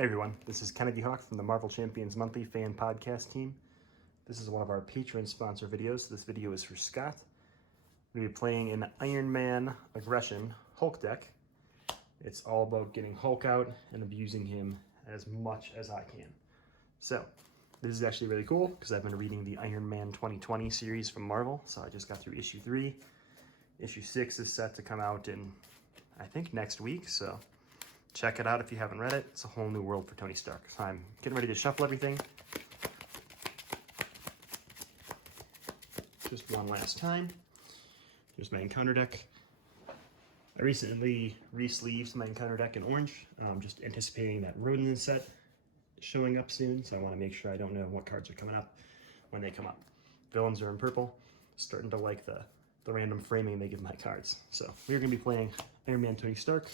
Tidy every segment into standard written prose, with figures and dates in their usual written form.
Hey everyone, this is KennedyHawk from the Marvel Champions Monthly Fan Podcast team. This is one of our patron sponsor videos. This video is for Scott. We're going to be playing an Iron Man Aggression Hulk deck. It's all about getting Hulk out and abusing him as much as I can. So, this is actually really cool because I've been reading the Iron Man 2020 series from Marvel. So I just got through issue 3. Issue 6 is set to come out in, I think, next week. So check it out if you haven't read it. It's a whole new world for Tony Stark. So I'm getting ready to shuffle everything. Just one last time. Here's my encounter deck. I recently re-sleeved my encounter deck in orange. Just anticipating that Rodin set showing up soon. So I want to make sure I don't know what cards are coming up when they come up. Villains are in purple. Starting to like the random framing they give my cards. So we're going to be playing Iron Man Tony Stark.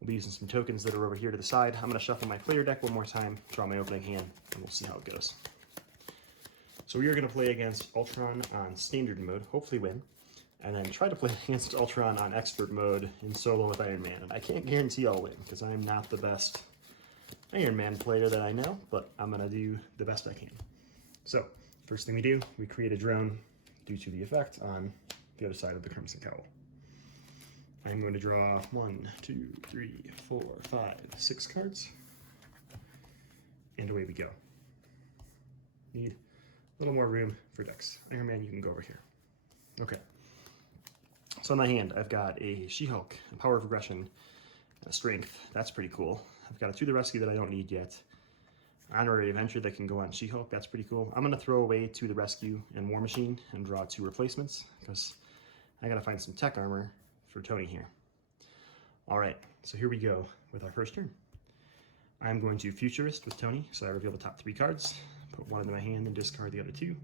We'll be using some tokens that are over here to the side. I'm going to shuffle my player deck one more time, draw my opening hand, and we'll see how it goes. So we are going to play against Ultron on standard mode, hopefully win, and then try to play against Ultron on expert mode in solo with Iron Man. And I can't guarantee I'll win because I'm not the best Iron Man player that I know, but I'm going to do the best I can. So first thing we do, we create a drone due to the effect on the other side of the Crimson Cowl. I'm going to draw 1, 2, 3, 4, 5, 6 cards, and away we go. Need a little more room for decks. Iron Man, you can go over here. Okay. So in my hand, I've got a She-Hulk, a Power of Aggression, and a Strength. That's pretty cool. I've got a To the Rescue that I don't need yet. Honorary Adventure that can go on She-Hulk. That's pretty cool. I'm going to throw away To the Rescue and War Machine and draw 2 replacements because I got to find some tech armor for Tony here. All right, so here we go with our first turn. I'm going to Futurist with Tony, so I reveal the top 3 cards, put one into my hand and discard the other 2.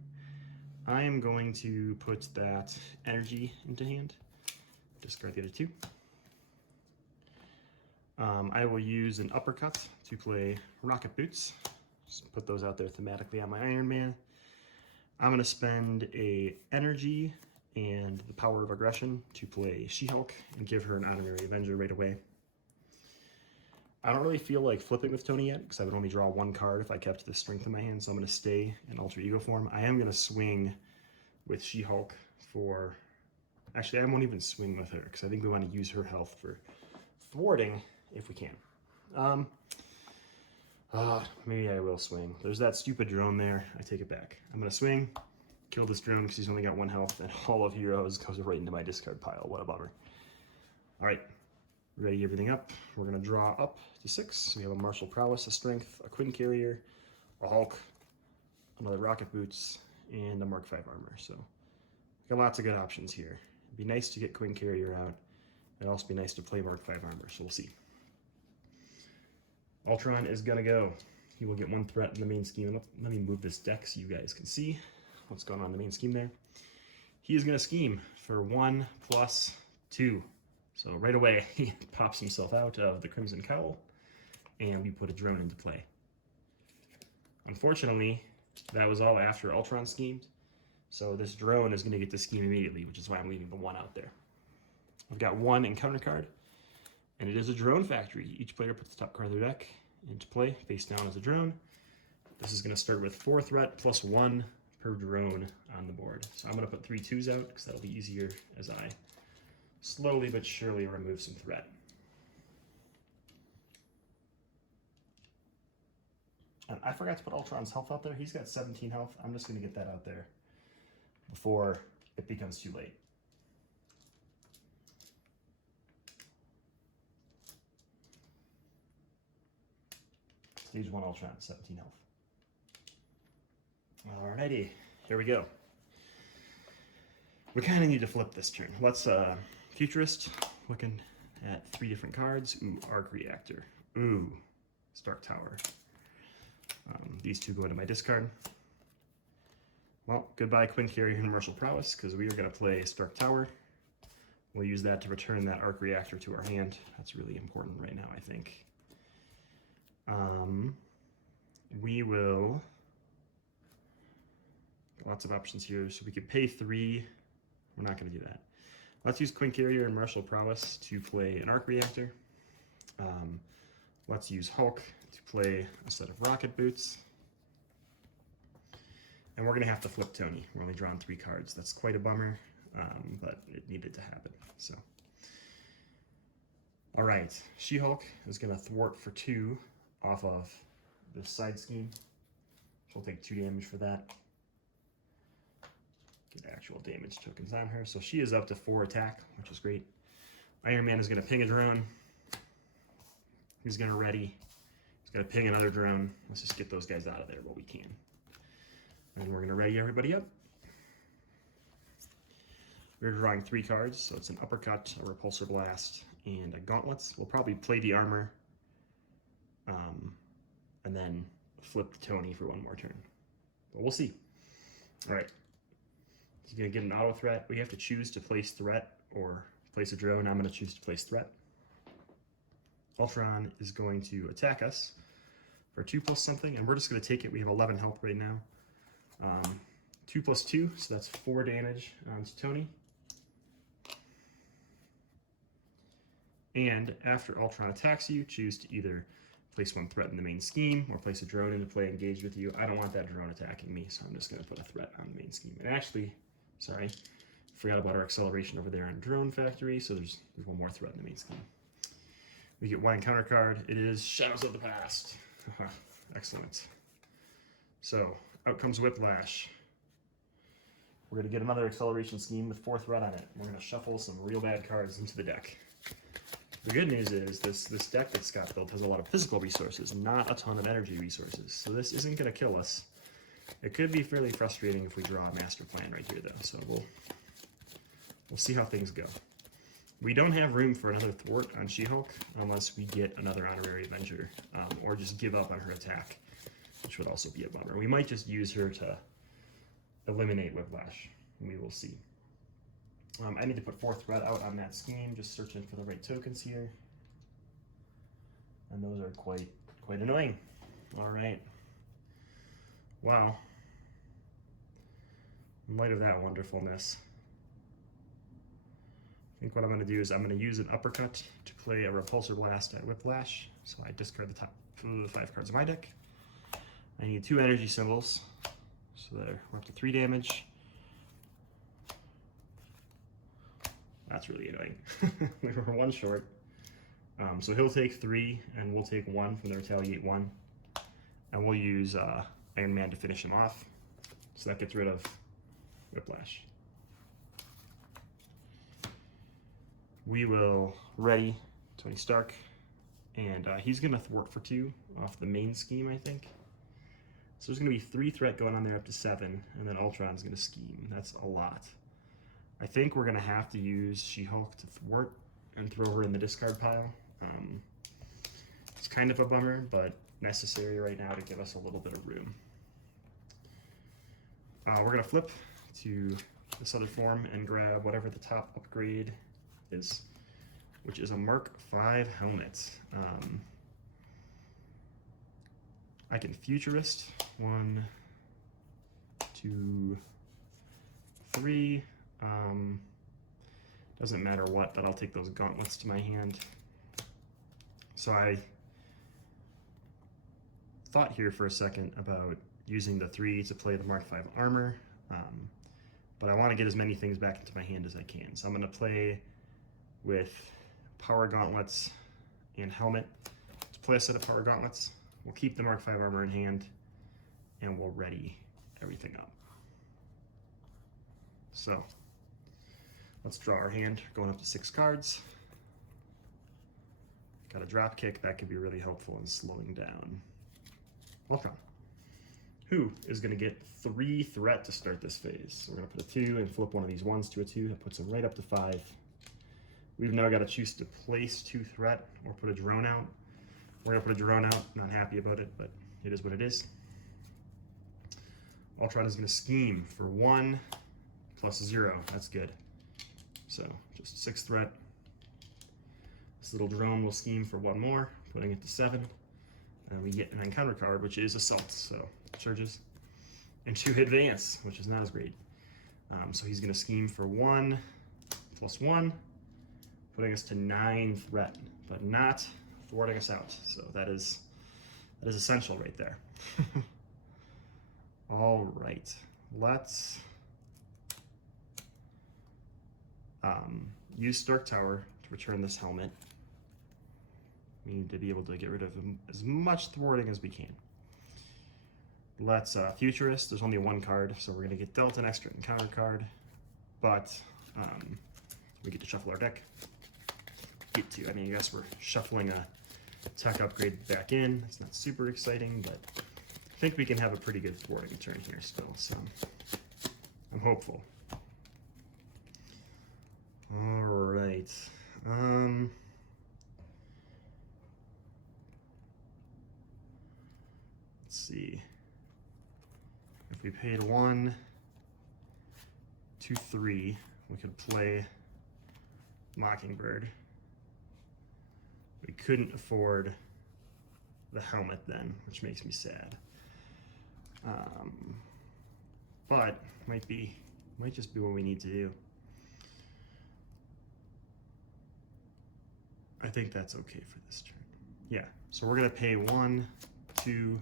I am going to put that Energy into hand, discard the other 2. I will use an Uppercut to play Rocket Boots. Just put those out there thematically on my Iron Man. I'm going to spend a Energy and the Power of Aggression to play She-Hulk and give her an Honorary Avenger right away. I don't really feel like flipping with Tony yet because I would only draw 1 card if I kept the Strength in my hand, so I'm going to stay in Alter Ego form. I am going to swing with She-Hulk for... Actually, I won't even swing with her because I think we want to use her health for thwarting if we can. Maybe I will swing. There's that stupid drone there. I take it back. I'm going to swing. Kill this drone because he's only got 1 health, and all of Heroes goes right into my discard pile. What a bummer. All right, ready everything up. We're going to draw up to 6. So we have a Martial Prowess, a Strength, a Quinn Carrier, a Hulk, another Rocket Boots, and a Mark 5 armor. So we've got lots of good options here. It'd be nice to get Quinn Carrier out. It'd also be nice to play Mark 5 armor, so we'll see. Ultron is going to go. He will get 1 threat in the main scheme. Let me move this deck so you guys can see what's going on in the main scheme there. He is going to scheme for 1 plus 2. So right away, he pops himself out of the Crimson Cowl, and we put a drone into play. Unfortunately, that was all after Ultron schemed, so this drone is going to get to scheme immediately, which is why I'm leaving the 1 out there. I've got 1 encounter card, and it is a drone factory. Each player puts the top card of their deck into play, face down as a drone. This is going to start with 4 threat plus 1 per drone on the board. So I'm going to put 3 2s out because that'll be easier as I slowly but surely remove some threat. And I forgot to put Ultron's health out there. He's got 17 health. I'm just going to get that out there before it becomes too late. Stage 1 Ultron, 17 health. Alrighty, here we go. We kind of need to flip this turn. Let's Futurist, looking at 3 different cards. Ooh, Arc Reactor. Ooh, Stark Tower. These 2 go into my discard. Well, goodbye Quinn Carrier and Martial Prowess because we are going to play Stark Tower. We'll use that to return that Arc Reactor to our hand. That's really important right now, I think. We will... Lots of options here. So we could pay 3. We're not going to do that. Let's use Quinn Carrier and Martial Prowess to play an Arc Reactor. Let's use Hulk to play a set of rocket boots. And we're going to have to flip Tony. We're only drawing 3 cards. That's quite a bummer, but it needed to happen. So, all right, She-Hulk is going to thwart for 2 off of this side scheme. She'll take 2 damage for that. Get actual damage tokens on her. So she is up to 4 attack, which is great. Iron Man is going to ping a drone. He's going to ready. He's going to ping another drone. Let's just get those guys out of there while we can. And we're going to ready everybody up. We're drawing 3 cards, so it's an uppercut, a repulsor blast, and a gauntlets. We'll probably play the armor, and then flip Tony for 1 more turn. But we'll see. All right. He's going to get an auto threat. We have to choose to place threat or place a drone. I'm going to choose to place threat. Ultron is going to attack us for 2 plus something, and we're just going to take it. We have 11 health right now. 2 plus 2, so that's 4 damage to Tony. And after Ultron attacks you, choose to either place 1 threat in the main scheme or place a drone into play engaged with you. I don't want that drone attacking me, so I'm just going to put a threat on the main scheme. And actually, sorry, forgot about our acceleration over there on Drone Factory, so there's 1 more threat in the main scheme. We get 1 encounter card. It is Shadows of the Past. Excellent. So, out comes Whiplash. We're going to get another acceleration scheme with 4 threat on it. We're going to shuffle some real bad cards into the deck. The good news is this deck that Scott built has a lot of physical resources, not a ton of energy resources. So this isn't going to kill us. It could be fairly frustrating if we draw a master plan right here, though. So we'll see how things go. We don't have room for another thwart on She-Hulk unless we get another honorary Avenger, or just give up on her attack, which would also be a bummer. We might just use her to eliminate Whiplash. We will see. I need to put 4 threat out on that scheme, just searching for the right tokens here. And those are quite annoying. All right. Wow. In light of that wonderfulness, I think what I'm going to do is I'm going to use an uppercut to play a repulsor blast at Whiplash. So I discard the top 5 cards of my deck. I need 2 energy symbols. So there, we're up to 3 damage. That's really annoying. We were 1 short. So he'll take 3, and we'll take 1 from the Retaliate 1. And we'll use Iron Man to finish him off. So that gets rid of Whiplash. We will ready Tony Stark. And he's going to thwart for 2 off the main scheme, I think. So there's going to be 3 threat going on there up to 7. And then Ultron's going to scheme. That's a lot. I think we're going to have to use She-Hulk to thwart and throw her in the discard pile. It's kind of a bummer, but necessary right now to give us a little bit of room. We're going to flip to this other form and grab whatever the top upgrade is, which is a Mark V helmet. I can Futurist. 1, 2, 3. Doesn't matter what, but I'll take those gauntlets to my hand. So I thought here for a second about using the 3 to play the Mark V armor, but I want to get as many things back into my hand as I can. So I'm going to play with power gauntlets and helmet to play a set of power gauntlets. We'll keep the Mark V armor in hand, and we'll ready everything up. So let's draw our hand, going up to 6 cards. Got a drop kick, that could be really helpful in slowing down Ultron, who is going to get 3 threat to start this phase. So we're going to put a 2 and flip one of these 1s to a 2. That puts him right up to 5. We've now got to choose to place 2 threat or put a drone out. We're going to put a drone out. Not happy about it, but it is what it is. Ultron is going to scheme for 1 plus 0. That's good. So just 6 threat. This little drone will scheme for 1 more, putting it to 7. And we get an encounter card, which is Assault. So charges into Advance, which is not as great. So he's going to scheme for 1 plus 1, putting us to 9 threat, but not thwarting us out. So that is That is essential right there. All right, let's use Stark Tower to return this helmet. We need to be able to get rid of as much thwarting as we can. Let's Futurist. There's only one card, so we're going to get dealt an extra encounter card, but we get to shuffle our deck. I mean, I guess we're shuffling a tech upgrade back in. It's not super exciting, but I think we can have a pretty good thwarting turn here still, so I'm hopeful. All right. Let's see. If we paid 1, 2, 3, we could play Mockingbird. We couldn't afford the helmet then, which makes me sad. But might just be what we need to do. I think that's okay for this turn. Yeah, so we're gonna pay 1, 2.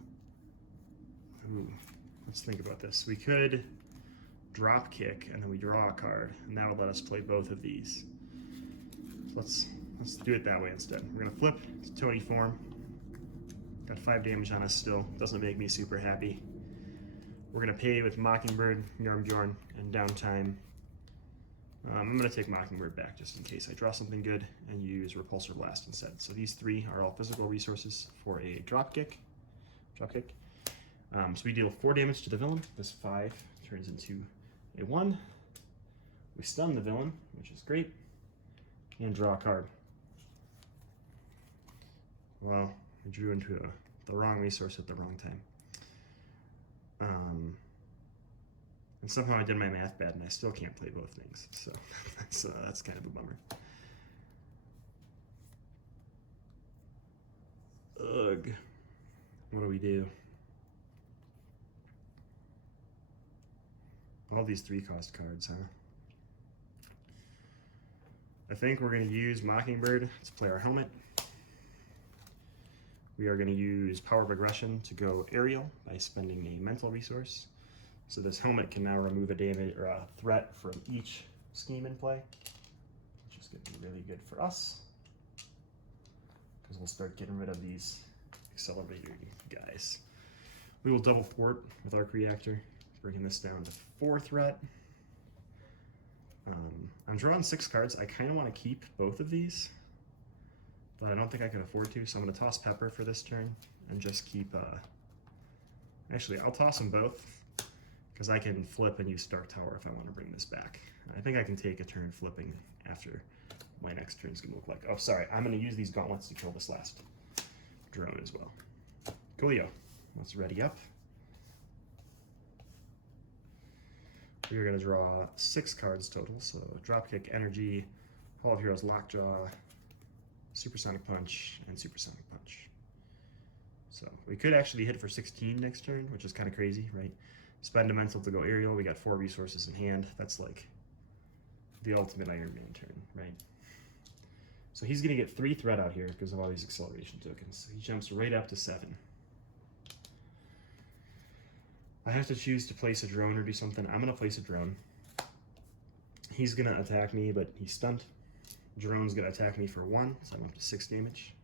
Ooh, let's think about this. We could drop kick and then we draw a card, and that would let us play both of these. So let's do it that way instead. We're gonna flip to Toady form. Got 5 damage on us still. Doesn't make me super happy. We're gonna pay with Mockingbird, Yarmbjorn, and downtime. I'm gonna take Mockingbird back just in case I draw something good and use Repulsor Blast instead. So these 3 are all physical resources for a drop kick. So we deal 4 damage to the villain. This 5 turns into a 1. We stun the villain, which is great, and draw a card. Well, I drew into the wrong resource at the wrong time. And somehow I did my math bad and I still can't play both things. So that's kind of a bummer. Ugh. What do we do? All these 3-cost cards, huh? I think we're going to use Mockingbird to play our helmet. We are going to use Power of Aggression to go aerial by spending a mental resource. So this helmet can now remove a damage or a threat from each scheme in play, which is going to be really good for us because we'll start getting rid of these accelerator guys. We will double thwart with Arc Reactor, bringing this down to 4 threat. I'm drawing 6 cards. I kind of want to keep both of these, but I don't think I can afford to, so I'm going to toss Pepper for this turn and just keep... Actually, I'll toss them both because I can flip and use Stark Tower if I want to bring this back. I think I can take a turn flipping after my next turn is going to look like. Oh, sorry. I'm going to use these gauntlets to kill this last drone as well. Coolio. Let's ready up. We are going to draw 6 cards total, so Dropkick, Energy, Hall of Heroes, Lockjaw, Supersonic Punch, and Supersonic Punch. So we could actually hit for 16 next turn, which is kind of crazy, right? Spend a mental to go aerial. We got 4 resources in hand. That's like the ultimate Iron Man turn, right? So he's going to get 3 threat out here because of all these acceleration tokens. He jumps right up to 7. I have to choose to place a drone or do something. I'm going to place a drone. He's going to attack me, but he's stunned. Drone's going to attack me for 1, so I'm up to 6 damage.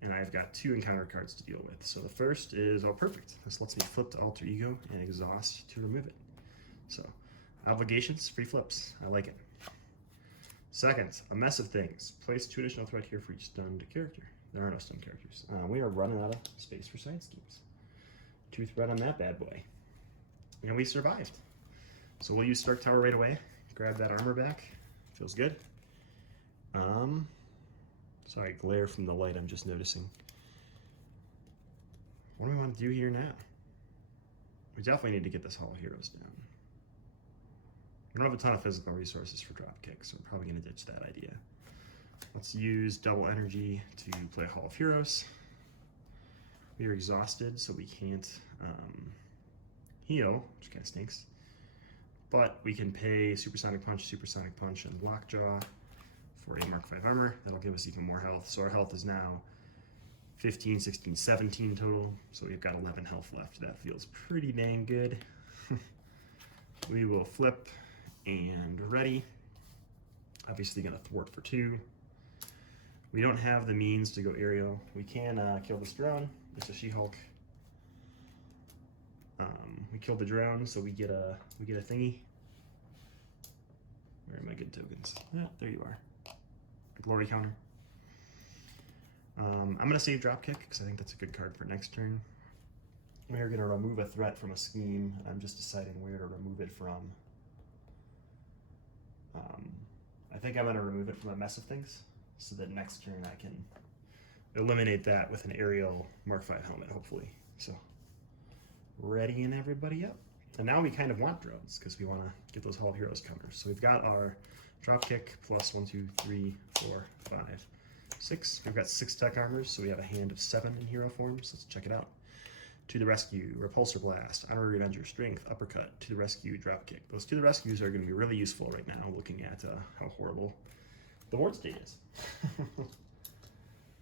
And I've got 2 encounter cards to deal with. So the first is, oh perfect, this lets me flip to Alter Ego and Exhaust to remove it. So, obligations, free flips, I like it. Second, a mess of things. Place 2 additional threat here for each stunned character. There are no stunned characters. We are running out of space for side schemes. 2 threat on that bad boy. And we survived. So we'll use Stark Tower right away. Grab that armor back. Feels good. Sorry, glare from the light, I'm just noticing. What do we want to do here now? We definitely need to get this Hall of Heroes down. We don't have a ton of physical resources for Dropkick, so we're probably going to ditch that idea. Let's use double energy to play Hall of Heroes. We are exhausted, so we can't heal, which kind of stinks. But we can pay Supersonic Punch, and Lockjaw for a Mark 5 armor. That'll give us even more health. So our health is now 15, 16, 17 total. So we've got 11 health left. That feels pretty dang good. We will flip and ready. Obviously gonna thwart for 2. We don't have the means to go aerial. We can kill this drone. It's a She-Hulk. We killed the drone, so we get a thingy. Where are my good tokens? Yeah, there you are. A glory counter. I'm gonna save Dropkick because I think that's a good card for next turn. We're gonna remove a threat from a scheme. I'm just deciding where to remove it from. I think I'm gonna remove it from a mess of things, so that next turn I can eliminate that with an aerial Mark V helmet, hopefully. So, readying everybody up. And now we kind of want drones, because we want to get those Hall Heroes counters. So we've got our Dropkick plus 1, 2, 3, 4, 5, 6. We've got 6 tech armors, so we have a hand of 7 in hero forms. Let's check it out. To the rescue, Repulsor Blast, Honorary Avenger, Strength, Uppercut, to the rescue, Dropkick. Those to the rescues are going to be really useful right now, looking at how horrible the ward state is.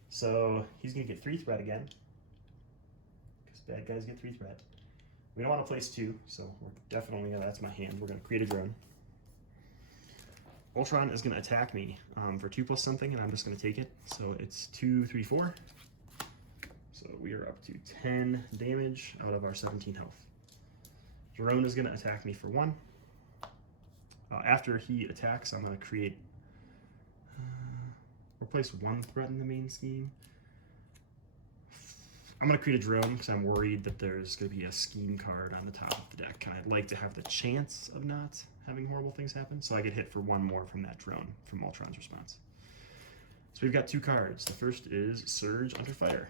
So he's going to get 3 threat again, because bad guys get 3 threat. We don't want to place 2, so we're definitely, that's my hand. We're going to create a drone. Ultron is going to attack me for 2 plus something, and I'm just going to take it. So it's 2, 3, 4. So we are up to 10 damage out of our 17 health. Drone is going to attack me for 1. After he attacks, I'm going to create, replace 1 threat in the main scheme. I'm going to create a drone because I'm worried that there's going to be a scheme card on the top of the deck. And I'd like to have the chance of not having horrible things happen, so I get hit for 1 more from that drone, from Ultron's response. So we've got 2 cards. The first is Surge Under Fire.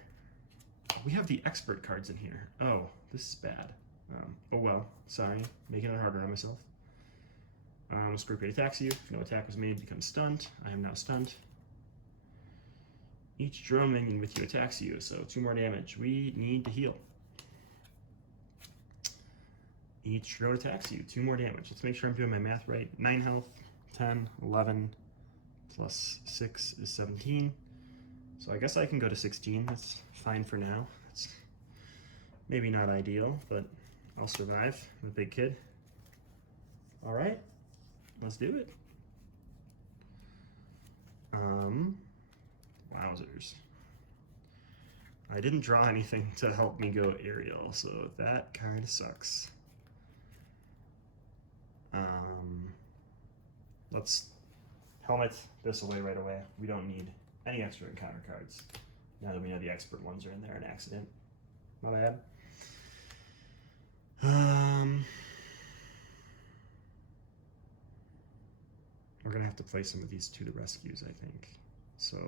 We have the expert cards in here. Oh, this is bad. Oh well, sorry. Making it harder on myself. Scorpion attacks you. If no attack was made, becomes stunned. I am now stunned. Each drone minion with you attacks you, so 2 more damage. We need to heal. Each drone attacks you, 2 more damage. Let's make sure I'm doing my math right. 9 health, 10, 11, plus 6 is 17. So I guess I can go to 16. That's fine for now. It's maybe not ideal, but I'll survive. I'm a big kid. All right, let's do it. Wowzers. I didn't draw anything to help me go aerial, so that kind of sucks. Let's helmet this away right away. We don't need any extra encounter cards. Now that we know the expert ones are in there, an accident. My bad. We're gonna have to play some of these to the rescues, I think. So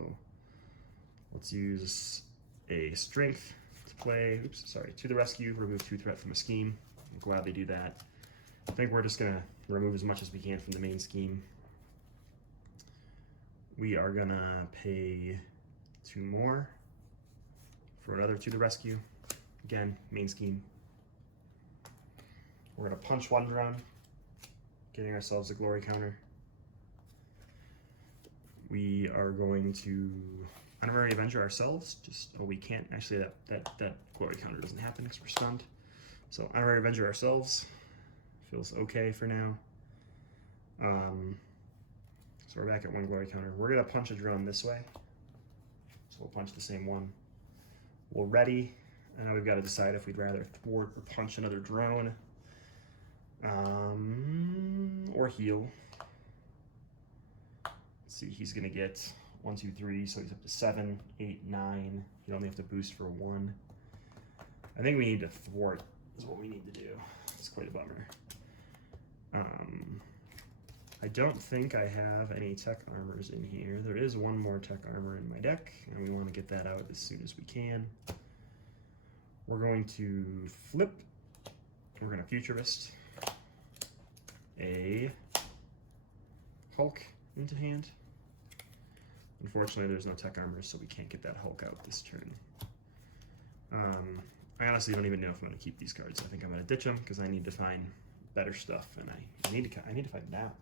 let's use a strength to play. Oops, sorry. To the rescue, remove 2 threat from a scheme. I'm glad they do that. I think we're just gonna remove as much as we can from the main scheme. We are gonna pay 2 more for another to the rescue. Again, main scheme. We're gonna punch 1 drone, getting ourselves a glory counter. We are going to Honorary Avenger ourselves. We can't actually. That glory counter doesn't happen because we're stunned. So Honorary Avenger ourselves feels okay for now. So we're back at 1 glory counter. We're gonna punch a drone this way. So we'll punch the same one. We'll ready. And now we've got to decide if we'd rather thwart or punch another drone, or heal. Let's see, he's gonna get 1, 2, 3, so he's up to 7, 8, 9. You only have to boost for 1. I think we need to thwart is what we need to do. It's quite a bummer. I don't think I have any tech armors in here. There is 1 more tech armor in my deck, and we want to get that out as soon as we can. We're going to flip. We're going to futurist a Hulk into hand. Unfortunately, there's no tech armor, so we can't get that Hulk out this turn. I honestly don't even know if I'm going to keep these cards. I think I'm going to ditch them because I need to find better stuff, and I need to find it now.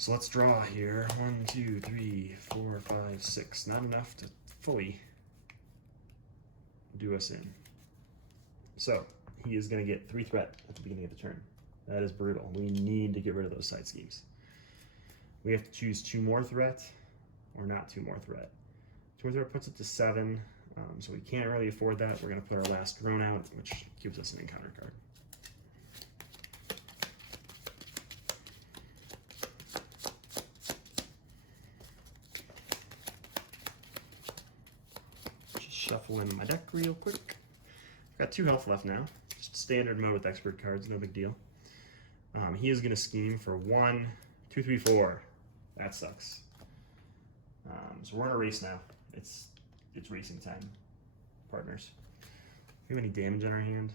So let's draw here. 1, 2, 3, 4, 5, 6. Not enough to fully do us in. So he is going to get 3 threat at the beginning of the turn. That is brutal. We need to get rid of those side schemes. We have to choose 2 more threat or not 2 more threat. 2 more threat puts it to 7, so we can't really afford that. We're going to put our last drone out, which gives us an encounter card. Just shuffle in my deck real quick. I've got 2 health left now. Just standard mode with expert cards, no big deal. He is going to scheme for 1, 2, 3, 4. That sucks. So we're in a race now. It's racing time, partners. Do we have any damage in our hand?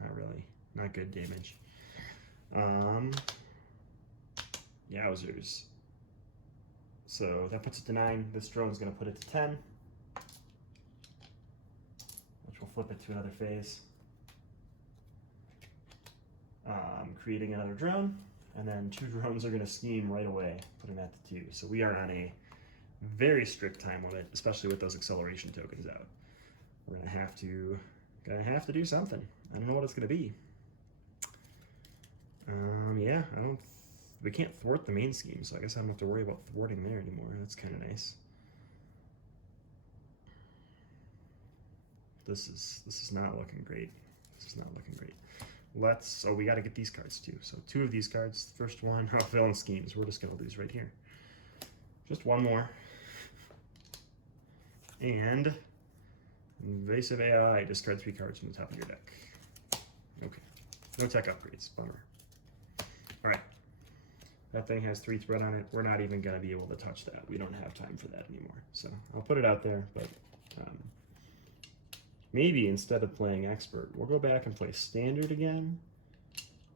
Not really. Not good damage. Yowzers. So that puts it to 9. This drone's going to put it to 10, which will flip it to another phase. Creating another drone, and then 2 drones are going to scheme right away, putting that to 2. So we are on a very strict time limit, especially with those acceleration tokens out. We're gonna have to do something. I don't know what it's gonna be. Yeah, we can't thwart the main scheme, so I guess I don't have to worry about thwarting there anymore. That's kind of nice. This is not looking great. This is not looking great. So we got to get these cards too. So 2 of these cards. The first one, villain schemes. We're just gonna lose right here. Just 1 more. And invasive AI, discard 3 cards from the top of your deck. Okay. No tech upgrades. Bummer. Alright. That thing has 3 threat on it. We're not even going to be able to touch that. We don't have time for that anymore. So I'll put it out there, but maybe instead of playing expert, we'll go back and play standard again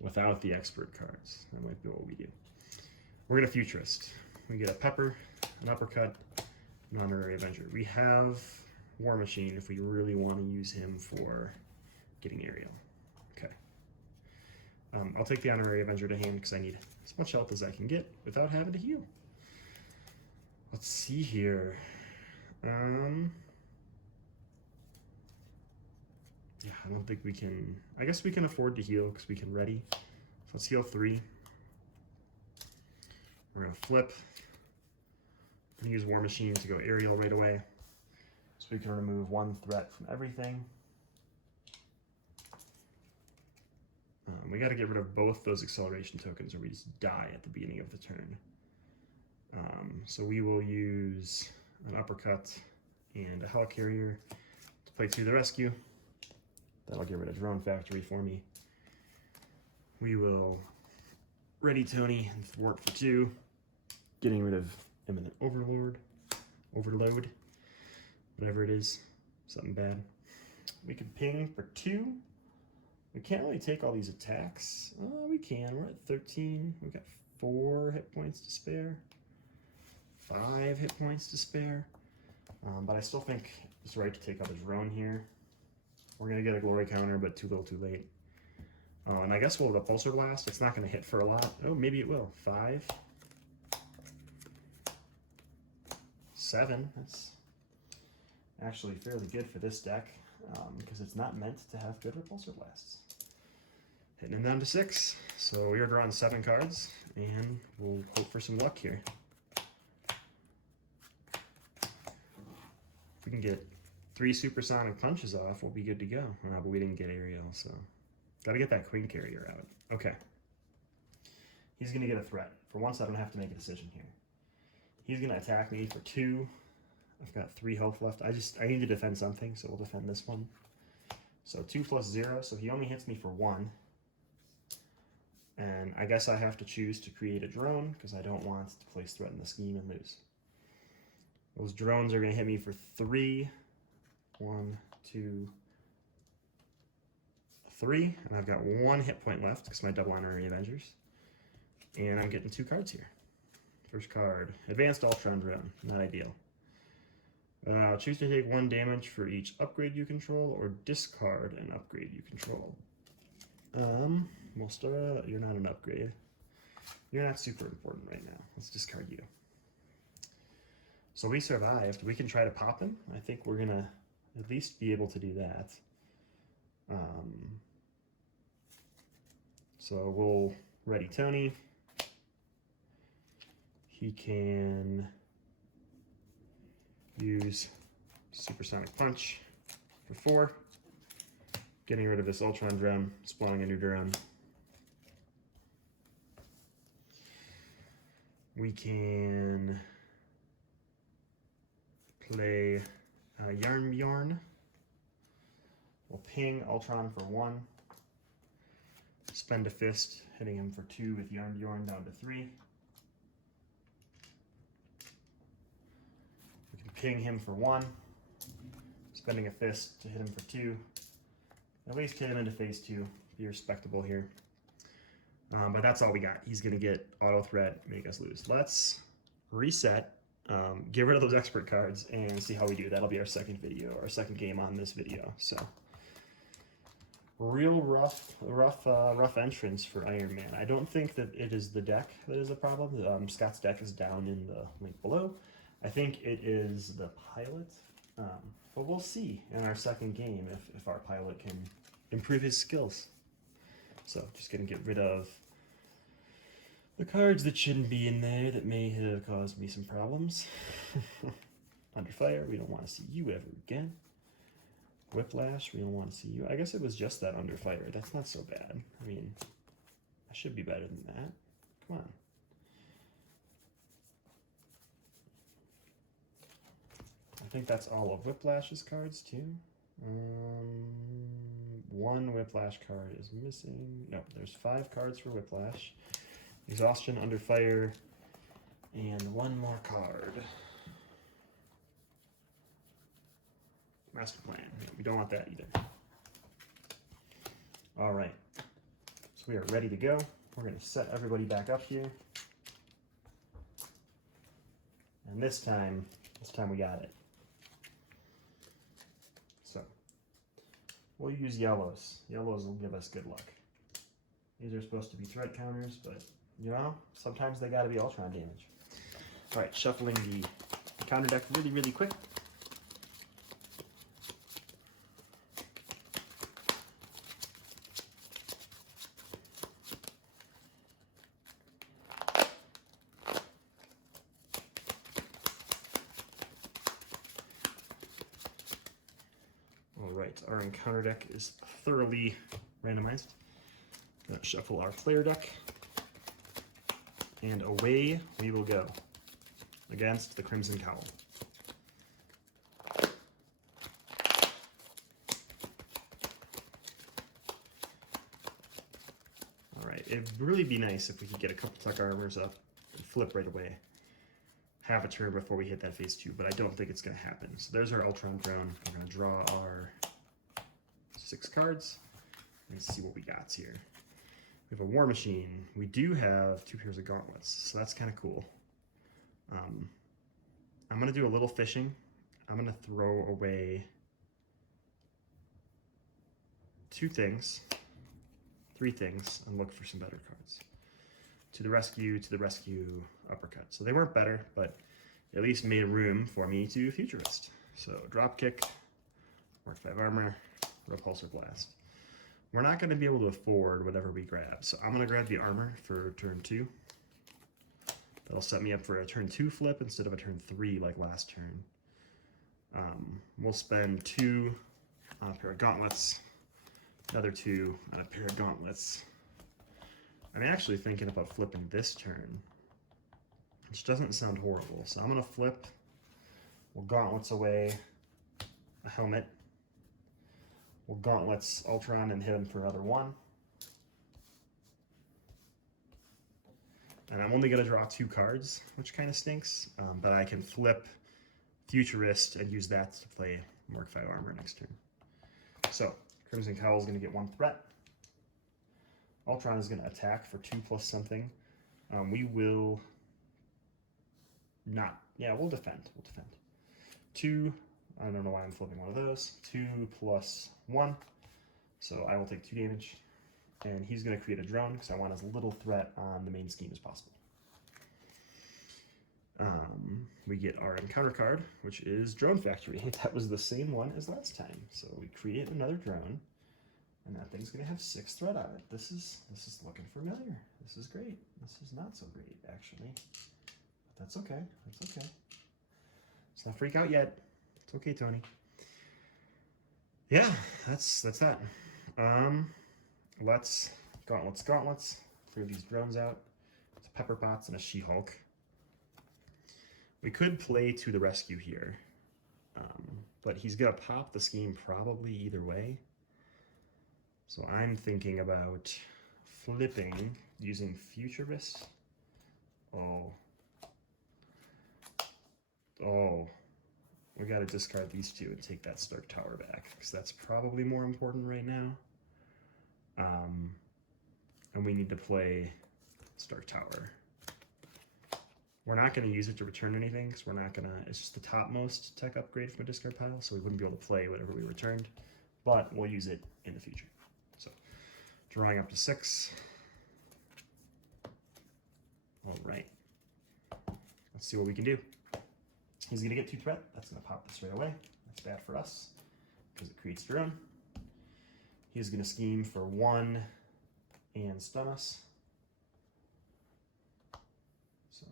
without the expert cards. That might be what we do. We're going to futurist. We get a pepper, an uppercut, an honorary avenger. We have War Machine if we really want to use him for getting aerial. Okay. I'll take the honorary avenger to hand because I need as much health as I can get without having to heal. Let's see here. Yeah, I don't think we can. I guess we can afford to heal because we can ready. So let's heal 3. We're gonna flip. I'm gonna use War Machine to go aerial right away, so we can remove 1 threat from everything. We got to get rid of both those acceleration tokens, or we just die at the beginning of the turn. So we will use an uppercut and a helicarrier to play to the rescue. That'll get rid of Drone Factory for me. We will ready Tony and thwart for 2, getting rid of Imminent Overload, whatever it is, something bad. We can ping for 2. We can't really take all these attacks. We can. We're at 13. We've got 4 hit points to spare, 5 hit points to spare. But I still think it's right to take out his drone here. We're gonna get a glory counter, but too little, too late. And I guess we'll repulsor blast. It's not gonna hit for a lot. Oh, maybe it will. 5, 7. That's actually fairly good for this deck because it's not meant to have good repulsor blasts. Hitting him down to 6. So we are drawing 7 cards, and we'll hope for some luck here. If we can get 3 supersonic punches off, we'll be good to go. But we didn't get aerial, so gotta get that Queen Carrier out. Okay. He's gonna get a threat. For once, I don't have to make a decision here. He's gonna attack me for 2. I've got 3 health left. I need to defend something, so we'll defend this one. So 2 plus 0, so he only hits me for 1. And I guess I have to choose to create a drone because I don't want to place threat in the scheme and lose. Those drones are gonna hit me for 3. 1, 2, 3, and I've got 1 hit point left because my double honorary Avengers. And I'm getting 2 cards here. First card, Advanced Ultron Drone, not ideal. Choose to take 1 damage for each upgrade you control, or discard an upgrade you control. Mostra, you're not an upgrade. You're not super important right now. Let's discard you. So we survived. We can try to pop him. I think we're going to at least be able to do that. So we'll ready Tony. He can use Supersonic Punch for 4. Getting rid of this Ultron drone, spawning a new drone. We can play Yarn. We'll ping Ultron for 1. Spend a fist, hitting him for 2 with Yarn down to 3. We can ping him for 1. Spending a fist to hit him for 2. At least hit him into phase 2. Be respectable here. But that's all we got. He's going to get auto threat, make us lose. Let's reset, get rid of those expert cards, and see how we do. That'll be our second video, our second game on this video. So, real rough entrance for Iron Man. I don't think that it is the deck that is the problem. Scott's deck is down in the link below. I think it is the pilot. But we'll see in our second game if our pilot can improve his skills. So just going to get rid of the cards that shouldn't be in there that may have caused me some problems. Under Fire, we don't want to see you ever again. Whiplash, we don't want to see you. I guess it was just that Under Fire. That's not so bad. I mean, I should be better than that. Come on. I think that's all of Whiplash's cards too. One Whiplash card is missing. No, there's 5 cards for Whiplash. Exhaustion, Under Fire, and 1 more card. Master Plan. We don't want that either. All right. So we are ready to go. We're going to set everybody back up here. And this time we got it. So we'll use yellows. Yellows will give us good luck. These are supposed to be threat counters, but you know, sometimes they gotta be Ultron damage. All right, shuffling the counter deck really quick. All right, our encounter deck is thoroughly randomized. Gonna shuffle our player deck. And away we will go against the Crimson Cowl. All right, it'd really be nice if we could get a couple Tuck Armors up and flip right away. Have a turn before we hit that phase 2, but I don't think it's going to happen. So there's our Ultron drone. We're going to draw our 6 cards. Let's see what we got here. We have a War Machine. We do have 2 pairs of gauntlets, so that's kind of cool. I'm going to do a little fishing. I'm going to throw away 2 things, 3 things, and look for some better cards. To the rescue, uppercut. So they weren't better, but at least made room for me to futurist. So Dropkick, Mark 5 Armor, Repulsor Blast. We're not going to be able to afford whatever we grab, so I'm going to grab the armor for turn 2. That'll set me up for a turn 2 flip instead of a turn 3 like last turn. We'll spend 2 on a pair of gauntlets, another 2 on a pair of gauntlets. I'm actually thinking about flipping this turn, which doesn't sound horrible. So I'm going to flip, we'll gauntlets away, a helmet. We'll gauntlets Ultron and hit him for another 1. And I'm only going to draw 2 cards, which kind of stinks, but I can flip Futurist and use that to play Mark 5 Armor next turn. So Crimson Cowl is going to get 1 threat. Ultron is going to attack for 2 plus something. We will not. Yeah, we'll defend. 2. I don't know why I'm flipping one of those. 2 plus 1. So I will take 2 damage. And he's going to create a drone because I want as little threat on the main scheme as possible. we get our encounter card, which is Drone Factory. That was the same one as last time. So we create another drone, and that thing's gonna have 6 threat on it. This is looking familiar. This is great. This is not so great, actually. But that's okay. That's okay. Let's not freak out yet. It's okay, Tony. Yeah, that's that. Let's gauntlets. Clear these drones out. It's a pepper pots and a She-Hulk. We could play to the rescue here, but he's gonna pop the scheme probably either way. So I'm thinking about flipping using Futurist. Oh, we gotta discard these 2 and take that Stark Tower back, because that's probably more important right now. And we need to play Stark Tower. We're not going to use it to return anything, because we're not going to, it's just the topmost tech upgrade from a discard pile, so we wouldn't be able to play whatever we returned, but we'll use it in the future. So, drawing up to 6. All right. Let's see what we can do. He's going to get 2 threat. That's going to pop this right away. That's bad for us, because it creates drone. He's going to scheme for 1 and stun us. So,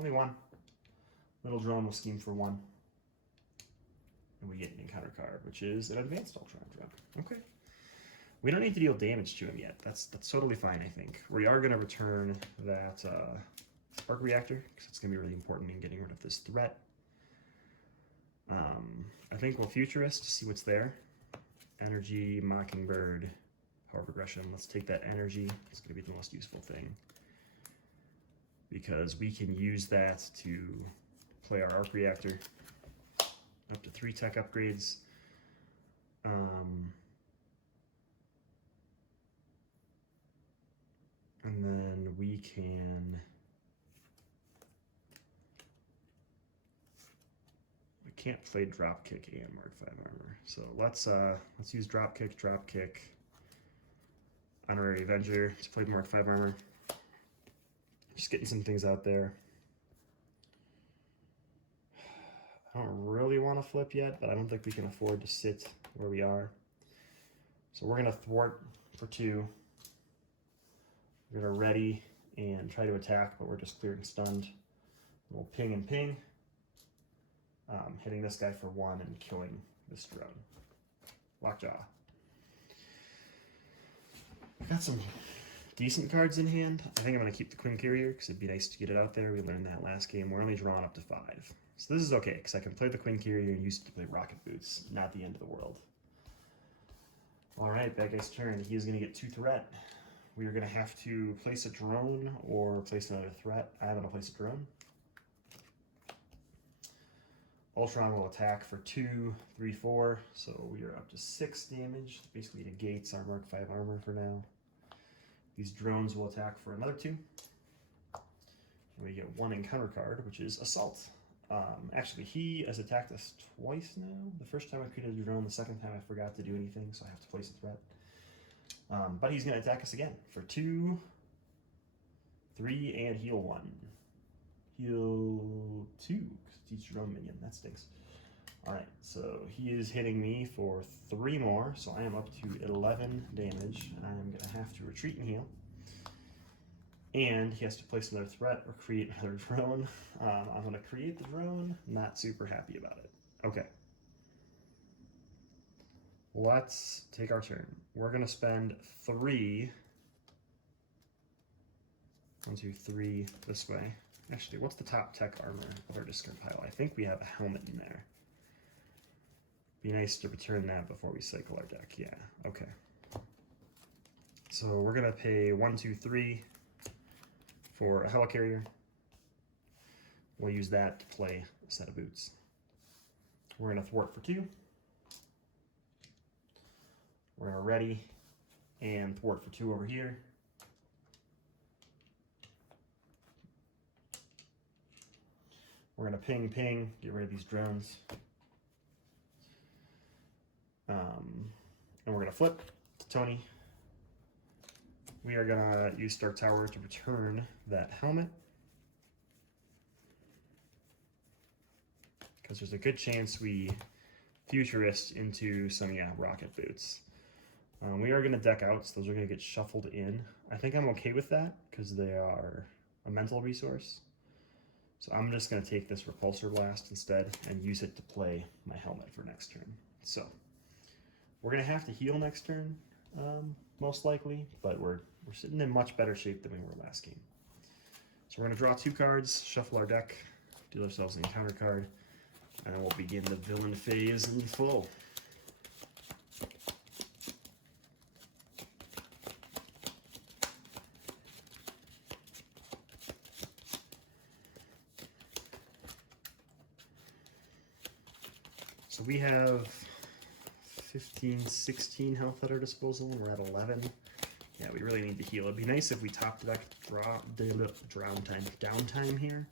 only 1. Little drone will scheme for 1. And we get an encounter card, which is an advanced Ultron drone. Okay. We don't need to deal damage to him yet. That's totally fine, I think. We are going to return that spark reactor, because it's going to be really important in getting rid of this threat. I think we'll Futurist to see what's there. Energy, Mockingbird, power progression. Let's take that energy. It's going to be the most useful thing, because we can use that to play our arc reactor. Up to 3 tech upgrades. And then we can... We can't play Dropkick and Mark 5 armor. So let's use Dropkick, Honorary Avenger to play Mark 5 armor. Just getting some things out there. I don't really want to flip yet, but I don't think we can afford to sit where we are. So we're going to thwart for 2. We're going to ready and try to attack, but we're just clearing stunned. We'll ping and ping, hitting this guy for 1 and killing this drone. Lockjaw. I've got some decent cards in hand. I think I'm going to keep the Queen Carrier, because it'd be nice to get it out there. We learned that last game. We're only drawing up to 5. So this is okay, because I can play the Queen Carrier and use it to play Rocket Boots. Not the end of the world. Alright, bad guy's turn. He is going to get 2 threat. We are going to have to place a drone or place another threat. I'm going to place a drone. Ultron will attack for 2, 3, 4. So we are up to 6 damage. Basically negates our Mark 5 armor for now. These drones will attack for another 2. And we get 1 encounter card, which is Assault. Actually, he has attacked us twice now. The first time I created a drone, the second time I forgot to do anything, so I have to place a threat. But he's going to attack us again for 2, 3, and heal 1. Heal 2, because it's each drone minion. That stinks. Alright, so he is hitting me for 3 more, so I am up to 11 damage, and I am going to have to retreat and heal. And he has to place another threat or create another drone. I'm going to create the drone. Not super happy about it. Okay. Let's take our turn. We're going to spend 3. 1, 2, 3 this way. Actually, what's the top tech armor of our discard pile? I think we have a helmet in there. Be nice to return that before we cycle our deck. Yeah, okay. So we're going to pay 1, 2, 3 for a helicarrier. We'll use that to play a set of boots. We're going to thwart for 2. We're going to ready and thwart for 2 over here. We're going to ping, ping, get rid of these drones. And we're going to flip to Tony. We are going to use Stark Tower to return that helmet. because there's a good chance we futurist into some, rocket boots. We are going to deck out, so those are going to get shuffled in. I think I'm okay with that because they are a mental resource. So I'm just going to take this Repulsor Blast instead and use it to play my helmet for next turn. So we're going to have to heal next turn, most likely, but we're sitting in much better shape than we were last game. So we're going to draw 2 cards, shuffle our deck, deal ourselves an encounter card, and we'll begin the villain phase in full. So we have 15, 16 health at our disposal, and we're at 11. Yeah, we really need to heal. It'd be nice if we topped the deck downtime here.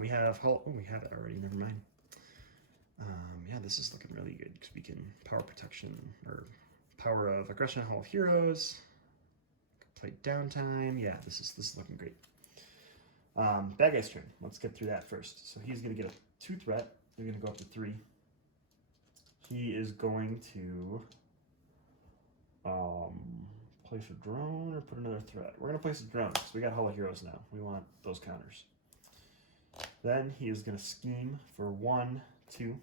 We have we have it already. Never mind. Yeah, this is looking really good because we can power protection or power of aggression Hall of Heroes. Play downtime. Yeah, this is looking great. Bad guy's turn. Let's get through that first. So he's gonna get a 2 threat. We're gonna go up to 3. He is going to place a drone or put another threat. We're going to place a drone because we got Hall of Heroes now. We want those counters. Then he is going to scheme for 1, 2.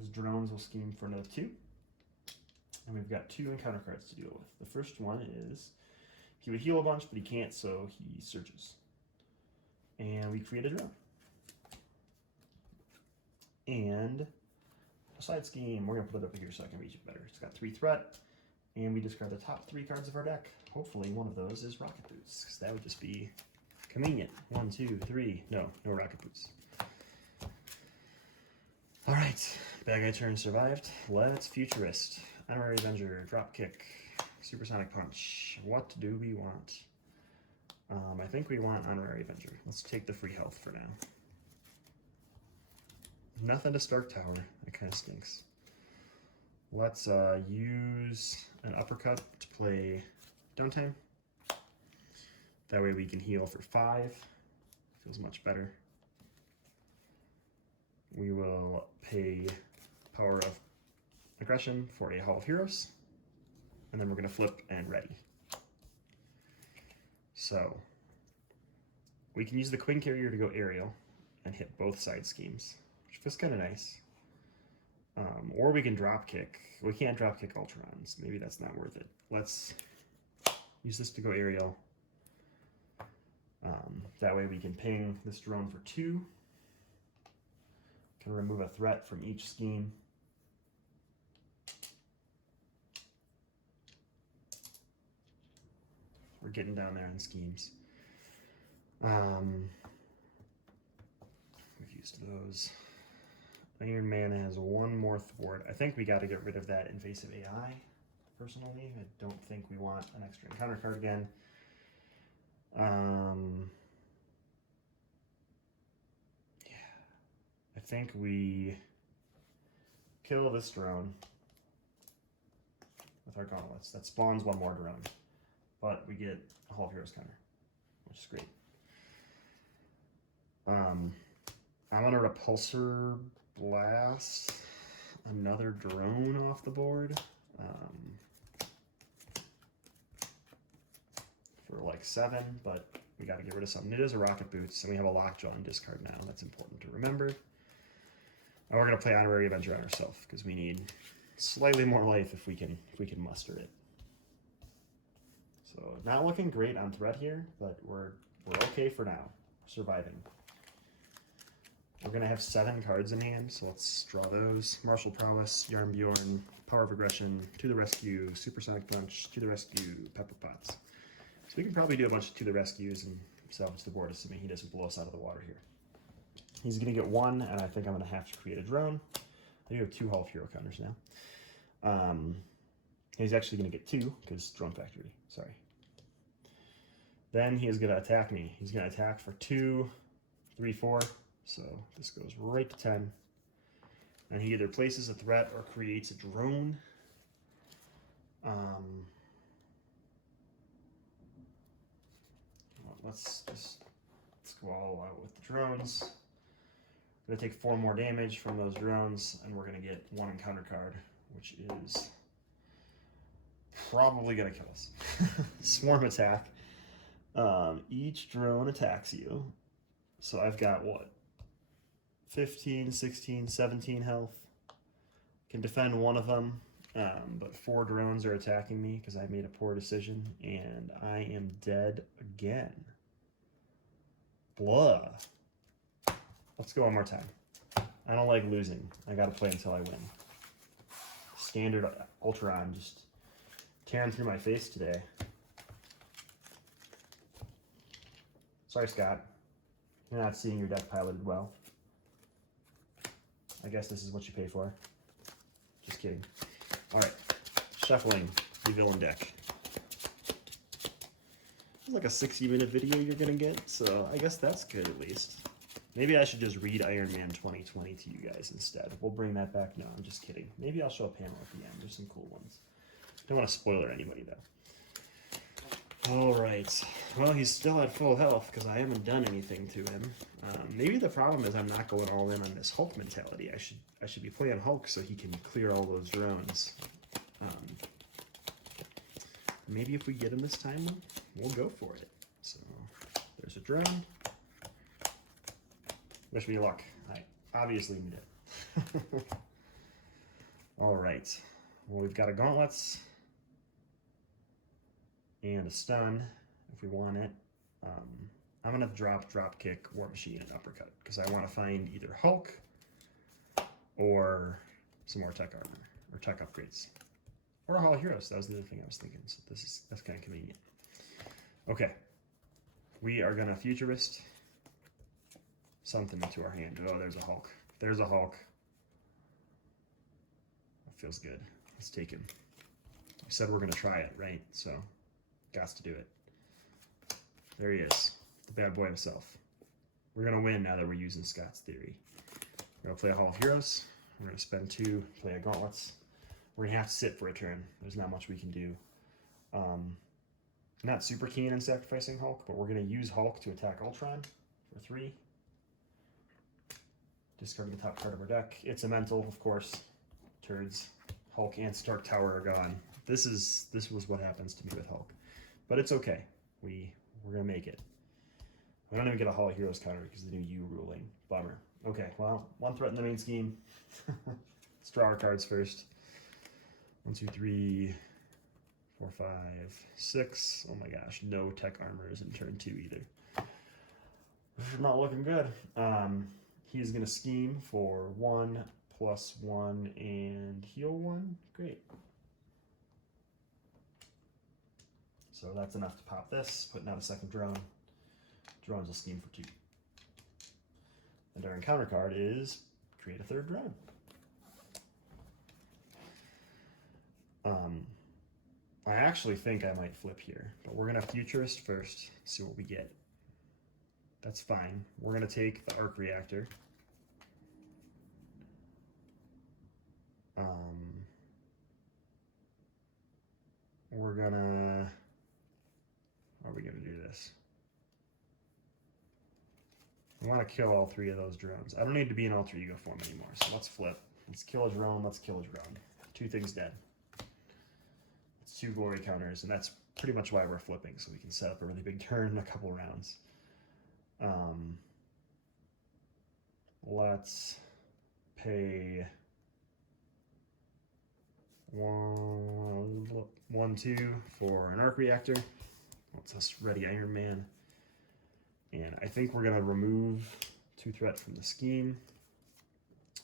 His drones will scheme for another 2. And we've got 2 encounter cards to deal with. The first one is he would heal a bunch, but he can't, so he searches. And we create a drone. And a side scheme, we're going to put it up here so I can reach it better. It's got 3 threat, and we discard the top 3 cards of our deck. Hopefully one of those is Rocket Boots, because that would just be convenient. 1, 2, 3. No Rocket Boots. Alright, bad guy turn survived. Let's Futurist. Honorary Avenger, Dropkick, Supersonic Punch. What do we want? I think we want Honorary Avenger. Let's take the free health for now. Nothing to Stark Tower. That kind of stinks. Let's use an uppercut to play downtime. That way we can heal for 5. Feels much better. We will pay power of aggression for a Hall of Heroes. And then we're going to flip and ready. So we can use the Queen Carrier to go aerial and hit both side schemes. Feels kind of nice. Or we can drop kick. We can't drop kick Ultrons. Maybe that's not worth it. Let's use this to go aerial. That way we can ping this drone for 2. Can remove a threat from each scheme. We're getting down there in schemes. We've used those. Iron Man has 1 more thwart. I think we got to get rid of that invasive AI, personally. I don't think we want an extra encounter card again. Yeah. I think we kill this drone with our gauntlets. That spawns 1 more drone. But we get a Hall of Heroes counter, which is great. I want a Repulsor Blast another drone off the board for like 7, but we got to get rid of something. It is a Rocket Boots, and we have a Lockjaw and discard now. That's important to remember. And we're going to play Honorary Avenger on ourselves because we need slightly more life if we can muster it. So not looking great on threat here, but we're okay for now. Surviving. We're going to have 7 cards in hand, so let's draw those. Martial Prowess, Yarnbjorn, Power of Aggression, To the Rescue, Supersonic Punch, To the Rescue, Pepper Pots. So we can probably do a bunch of To the Rescues and salvage the board, assuming he doesn't blow us out of the water here. He's going to get 1, and I think I'm going to have to create a drone. I do have 2 Hall of Hero counters now. He's actually going to get 2, because Drone Factory, sorry. Then he is going to attack me. He's going to attack for 2, 3, 4. So this goes right to 10. And he either places a threat or creates a drone. Let's go all out with the drones. Gonna take 4 more damage from those drones, and we're gonna get 1 encounter card, which is probably gonna kill us. Swarm attack. Each drone attacks you. So I've got what? 15, 16, 17 health. Can defend one of them, but 4 drones are attacking me because I made a poor decision, and I am dead again. Blah. Let's go one more time. I don't like losing. I gotta play until I win. Standard Ultron just tearing through my face today. Sorry, Scott. You're not seeing your deck piloted well. I guess this is what you pay for. Just kidding. Alright. Shuffling the villain deck. It's like a 60-minute video you're gonna get, so I guess that's good at least. Maybe I should just read Iron Man 2020 to you guys instead. We'll bring that back. No, I'm just kidding. Maybe I'll show a panel at the end. There's some cool ones. Don't want to spoiler anybody, though. Alright. Well, he's still at full health because I haven't done anything to him. Maybe the problem is I'm not going all in on this Hulk mentality. I should be playing Hulk so he can clear all those drones. Maybe if we get him this time, we'll go for it. So, there's a drone. Wish me luck. I obviously need it. Alright. Well, we've got a gauntlets. And a stun, if we want it. I'm going to drop kick, war machine, and uppercut. Because I want to find either Hulk or some more tech armor. Or tech upgrades. Or Hall of Heroes. That was the other thing I was thinking. So that's kind of convenient. Okay. We are going to futurist something into our hand. Oh, there's a Hulk. There's a Hulk. That feels good. Let's take him. We said we're going to try it, right? So, got to do it. There he is. The bad boy himself. We're going to win now that we're using Scott's theory. We're going to play a Hall of Heroes. We're going to spend 2, play a Gauntlets. We're going to have to sit for a turn. There's not much we can do. Not super keen on sacrificing Hulk, but we're going to use Hulk to attack Ultron for 3. Discard the top card of our deck. It's a mental, of course. Turds. Hulk and Stark Tower are gone. This was what happens to me with Hulk. But it's okay. We're going to make it. I don't even get a Hall of Heroes counter because of the new U ruling. Bummer. Okay, well, 1 threat in the main scheme. Let's draw our cards first. 1, 2, 3, 4, 5, 6. Oh my gosh, no tech armors in turn 2 either. This is not looking good. He's going to scheme for 1, +1, and heal 1. Great. So that's enough to pop this, putting out a second drone. Drones will scheme for 2. And our encounter card is create a 3rd drone. I actually think I might flip here, but we're going to futurist first, see what we get. That's fine. We're going to take the arc reactor. We're going to... How are we going to do this? I want to kill all 3 of those drones. I don't need to be in alter ego form anymore, so let's flip. Let's kill a drone, let's kill a drone. 2 things dead. It's 2 glory counters, and that's pretty much why we're flipping, so we can set up a really big turn in a couple rounds. Let's pay 1, 2 for an arc reactor. Let's just ready Iron Man. And I think we're going to remove 2 threat from the scheme.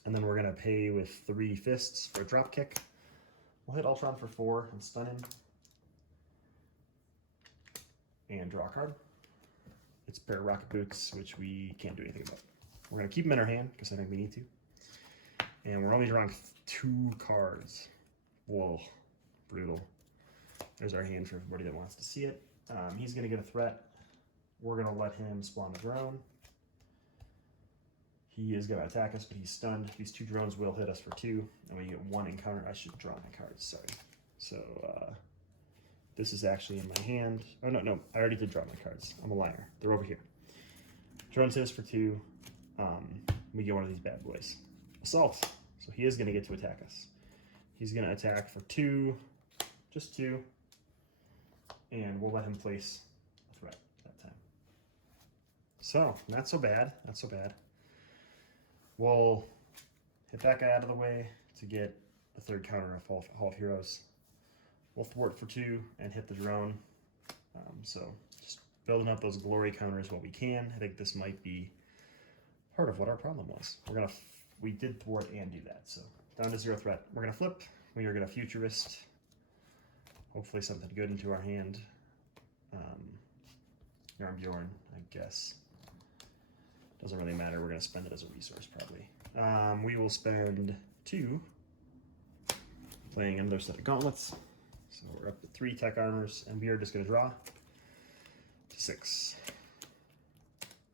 And then we're going to pay with 3 fists for a drop kick. We'll hit Ultron for 4 and stun him. And draw a card. It's a pair of rocket boots, which we can't do anything about. We're going to keep them in our hand, because I think we need to. And we're only drawing 2 cards. Whoa, brutal. There's our hand for everybody that wants to see it. He's going to get a threat. We're going to let him spawn a drone. He is going to attack us, but he's stunned. These 2 drones will hit us for 2, and we get 1 encounter. I should draw my cards, sorry. So, this is actually in my hand. Oh, no, I already did draw my cards. I'm a liar. They're over here. Drones hit us for 2. we get one of these bad boys. Assault. So he is going to get to attack us. He's going to attack for 2, just 2, and we'll let him place a threat that time. So, not so bad, not so bad. We'll hit that guy out of the way to get a third counter of Hall of Heroes. We'll thwart for 2 and hit the drone. So, just building up those glory counters while we can. I think this might be part of what our problem was. We did thwart and do that, so down to 0 threat. We're gonna flip. We are gonna futurist. Hopefully something good into our hand. Bjorn, I guess. Doesn't really matter. We're gonna spend it as a resource probably. We will spend 2 playing another set of gauntlets. So we're up to 3 tech armors, and we are just gonna draw to 6.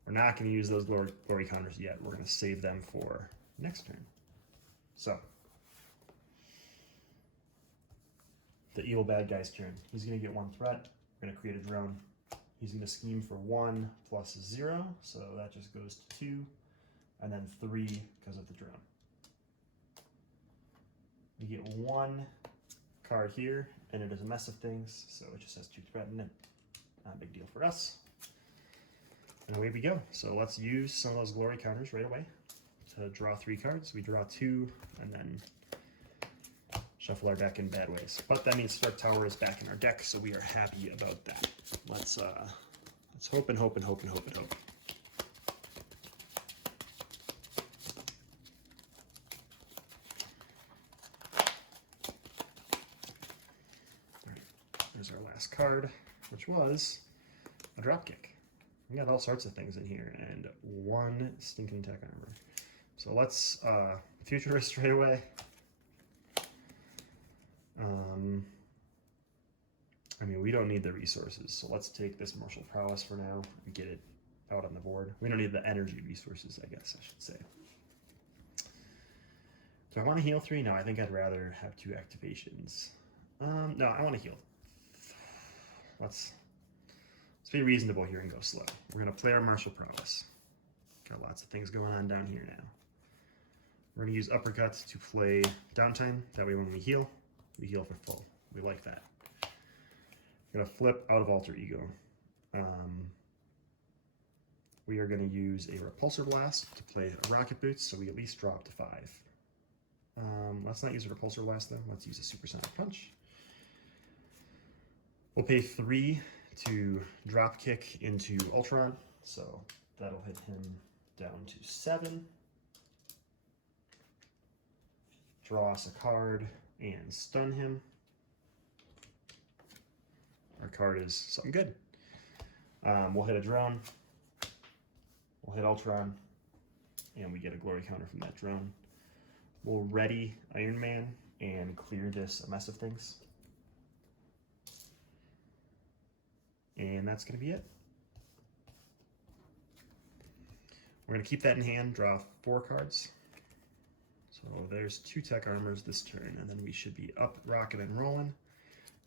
We're not gonna use those glory counters yet. We're gonna save them for next turn. So, the evil bad guy's turn. He's going to get 1 threat. We're going to create a drone. He's going to scheme for 1 plus 0, so that just goes to 2, and then 3 because of the drone. We get 1 card here, and it is a mess of things, so it just has 2 threat in it. Not a big deal for us. And away we go. So let's use some of those glory counters right away to draw 3 cards. We draw 2 and then shuffle our deck in bad ways. But that means Stark Tower is back in our deck, so we are happy about that. Let's hope and hope and hope and hope and hope. All right, there's our last card, which was a dropkick. We got all sorts of things in here, and 1 stinking tech armor. So let's futurist straight away. I mean, we don't need the resources, so let's take this martial prowess for now and get it out on the board. We don't need the energy resources, I guess I should say. Do I want to heal 3? No, I think I'd rather have 2 activations. No, I want to heal. Let's be reasonable here and go slow. We're going to play our martial prowess. Got lots of things going on down here now. We're going to use uppercuts to play downtime. That way when we heal for full. We like that. We're going to flip out of Alter Ego. We are going to use a Repulsor Blast to play a Rocket Boots, so we at least drop to 5. Let's not use a Repulsor Blast, though. Let's use a Supersonic Punch. We'll pay 3 to drop kick into Ultron, so that'll hit him down to 7. Draw us a card and stun him. Our card is something good. We'll hit a drone. We'll hit Ultron, and we get a glory counter from that drone. We'll ready Iron Man and clear this mess of things. And that's going to be it. We're going to keep that in hand, draw 4 cards. So there's 2 tech armors this turn, and then we should be up, rocking, and rolling.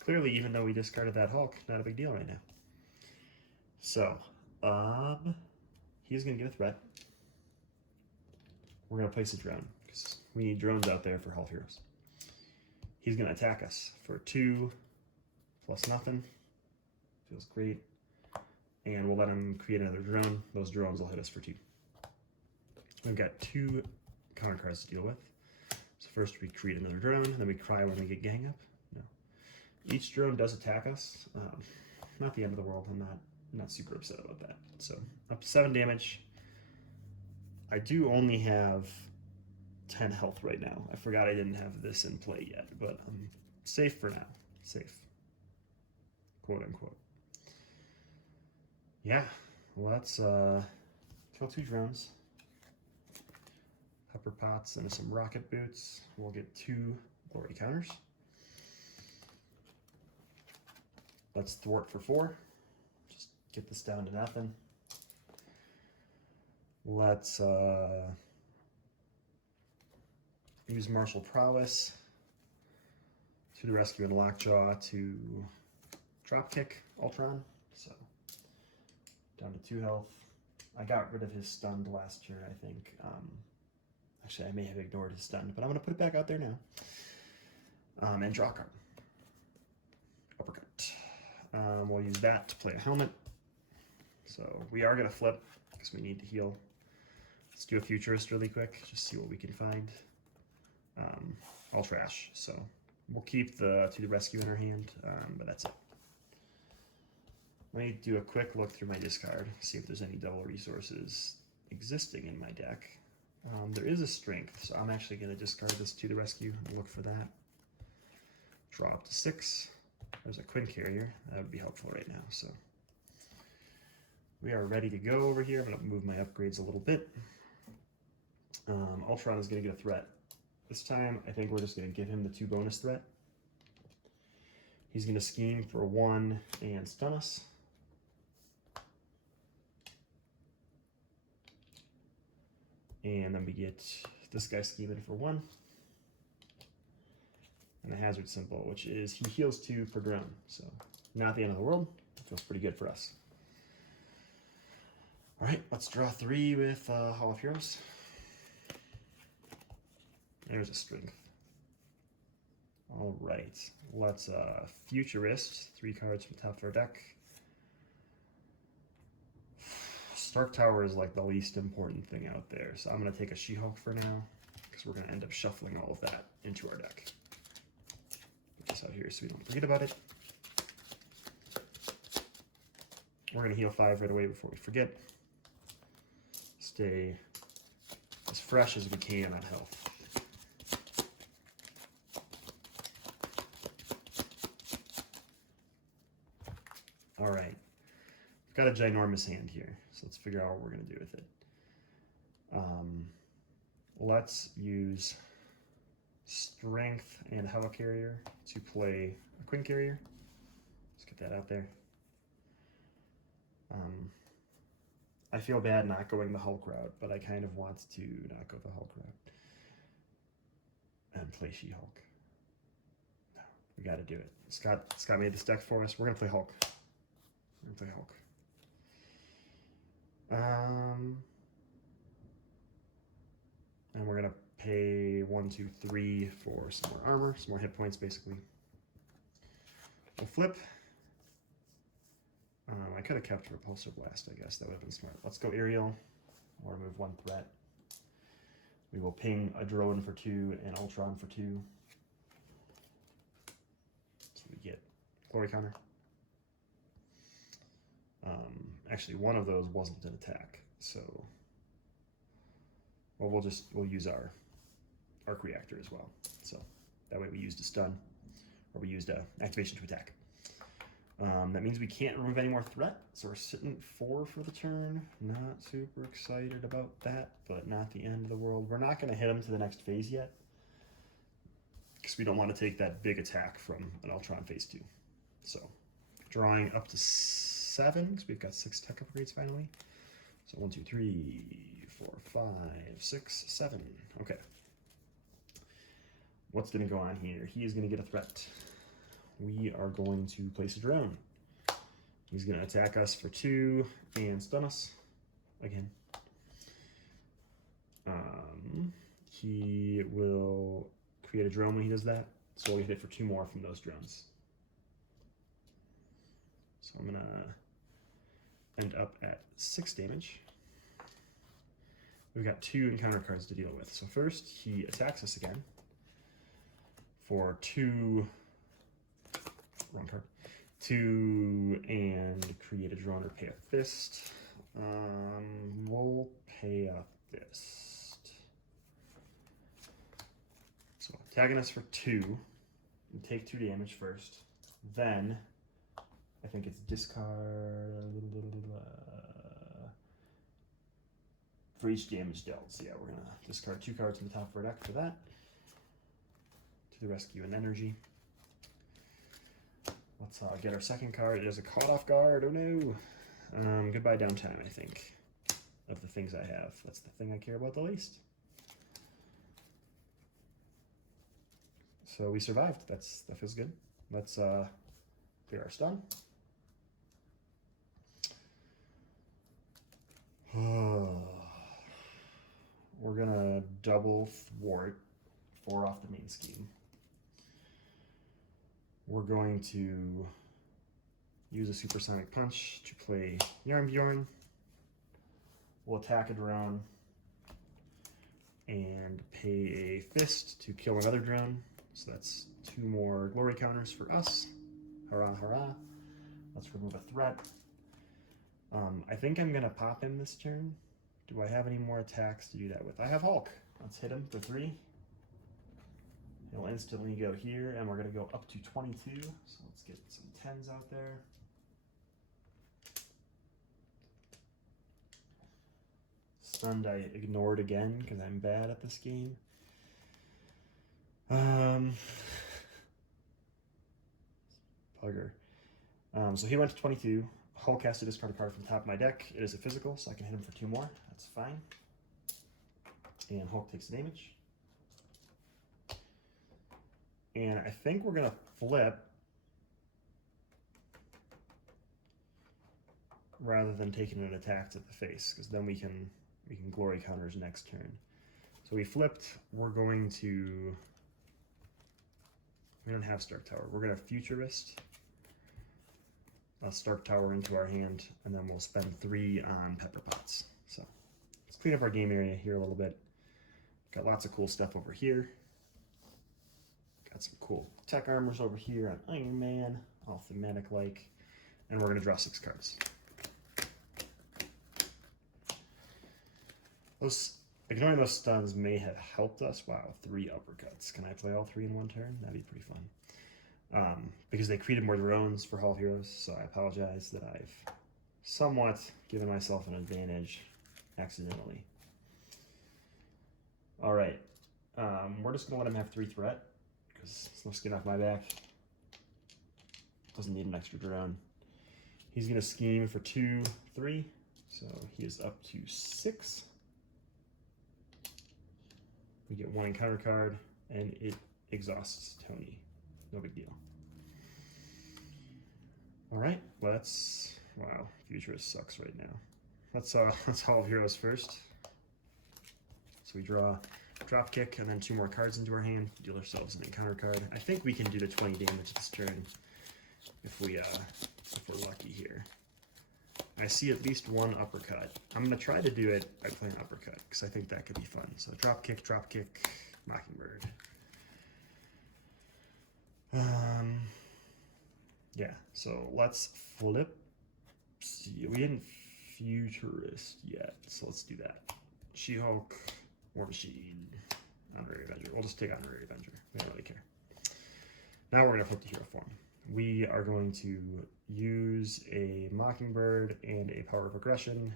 Clearly, even though we discarded that Hulk, not a big deal right now. So, he's going to get a threat. We're going to place a drone, because we need drones out there for Hall of Heroes. He's going to attack us for 2 plus nothing. Feels great. And we'll let him create another drone. Those drones will hit us for 2. We've got 2 counter cards to deal with. So first we create another drone, then we cry when we get gang up. No. Each drone does attack us. Not the end of the world. I'm not super upset about that. So up to 7 damage. I do only have 10 health right now. I forgot I didn't have this in play yet, but I'm safe for now. Safe. Quote unquote. Yeah, well, let's kill 2 drones. Pepper pots and some rocket boots. We'll get 2 glory counters. Let's thwart for 4. Just get this down to nothing. Let's use martial prowess to the rescue and lockjaw to drop kick Ultron. So down to 2 health. I got rid of his stunned last turn, I think. Actually, I may have ignored his stunned, but I'm going to put it back out there now. And draw a card. Uppercut. We'll use that to play a helmet. So we are going to flip because we need to heal. Let's do a futurist really quick, just see what we can find. All trash, so we'll keep the To the Rescue in our hand, but that's it. Let me do a quick look through my discard, see if there's any double resources existing in my deck. There is a strength, so I'm actually going to discard this To the Rescue and look for that. Draw up to 6. There's a Quinn Carrier. That would be helpful right now. So we are ready to go over here. I'm going to move my upgrades a little bit. Ultron is going to get a threat. This time, I think we're just going to give him the 2 bonus threat. He's going to scheme for 1 and stun us. And then we get this guy scheming for 1. And the hazard symbol, which is he heals 2 per drone. So not the end of the world. It feels pretty good for us. All right, let's draw 3 with Hall of Heroes. There's a strength. All right, let's futurist 3 cards from the top of our deck. Stark Tower is like the least important thing out there, so I'm going to take a She-Hulk for now because we're going to end up shuffling all of that into our deck. Put this out here so we don't forget about it. We're going to heal 5 right away before we forget. Stay as fresh as we can on health. All right, we've got a ginormous hand here, so let's figure out what we're going to do with it. Let's use Strength and Helicarrier to play a Quinn Carrier. Let's get that out there. I feel bad not going the Hulk route, but I kind of want to not go the Hulk route and play She-Hulk. No, we got to do it. Scott made this deck for us. We're going to play Hulk. We're going to play Hulk. And we're going to pay 1, 2, 3 for some more armor, some more hit points, basically. We'll flip. I could have kept Repulsor Blast, I guess. That would have been smart. Let's go Aerial. I'll remove 1 threat. We will ping a drone for 2 and Ultron for 2. So we get Glory Counter. Actually, one of those wasn't an attack, so well, we'll use our arc reactor as well. So that way we used a stun, or we used a activation to attack. That means we can't remove any more threat, so we're sitting at 4 for the turn. Not super excited about that, but not the end of the world. We're not going to hit him to the next phase yet, because we don't want to take that big attack from an Ultron phase 2. So drawing up to 7, because we've got 6 tech upgrades finally. So 1, 2, 3, 4, 5, 6, 7. Okay. What's going to go on here? He is going to get a threat. We are going to place a drone. He's going to attack us for 2 and stun us again. He will create a drone when he does that, so we'll get hit for 2 more from those drones. So I'm going to end up at 6 damage. We've got 2 encounter cards to deal with. So first, he attacks us again for 2, wrong card, 2 and create a drone or pay a fist. We'll pay a fist. So attacking us for 2, and take 2 damage first. Then, I think it's discard for each damage dealt. So yeah, we're gonna discard 2 cards from the top of our deck for that. To the rescue and energy. Let's get our second card. It is a caught off guard. Oh no. Goodbye downtime, I think. Of the things I have. That's the thing I care about the least. So we survived. That feels good. Let's clear our stun. We're gonna double thwart 4 off the main scheme. We're going to use a supersonic punch to play Yarnbjorn. We'll attack a drone and pay a fist to kill another drone. So that's 2 more glory counters for us. Hurrah, hurrah. Let's remove a threat. I think I'm gonna pop him this turn. Do I have any more attacks to do that with? I have Hulk. Let's hit him for 3. He'll instantly go here, and we're gonna go up to 22. So let's get some 10s out there. Stunned I ignored again because I'm bad at this game. Pugger. So he went to 22. Hulk has to discard a card from the top of my deck. It is a physical, so I can hit him for 2 more. That's fine. And Hulk takes the damage. And I think we're gonna flip rather than taking an attack to the face, because then we can glory counters next turn. So we flipped. We're going to. We don't have Stark Tower. We're gonna Futurist a Stark Tower into our hand, and then we'll spend 3 on Pepper Pots. So let's clean up our game area here a little bit. Got lots of cool stuff over here. Got some cool tech armors over here on Iron Man, all thematic like, and we're gonna draw 6 cards. Ignoring those stuns may have helped us. Wow, 3 uppercuts. Can I play all 3 in one turn? That'd be pretty fun. Because they created more drones for Hall of Heroes, so I apologize that I've somewhat given myself an advantage accidentally. All right, we're just gonna let him have 3 threat because it's no skin off my back. Doesn't need an extra drone. He's gonna scheme for 2, 3, so he is up to 6. We get 1 encounter card, and it exhausts Tony. No big deal. All right, let's. Wow, Futurist sucks right now. Let's Hall of Heroes first. So we draw drop kick and then 2 more cards into our hand. Deal ourselves an encounter card. I think we can do the 20 damage this turn if we're lucky here. I see at least 1 uppercut. I'm gonna try to do it by playing uppercut because I think that could be fun. So drop kick, Mockingbird. Yeah. So let's flip. See, we didn't Futurist yet, so let's do that. She-Hulk, War Machine, Honorary Avenger. We'll just take Honorary Avenger. We don't really care. Now we're gonna flip to hero form. We are going to use a Mockingbird and a Power of Aggression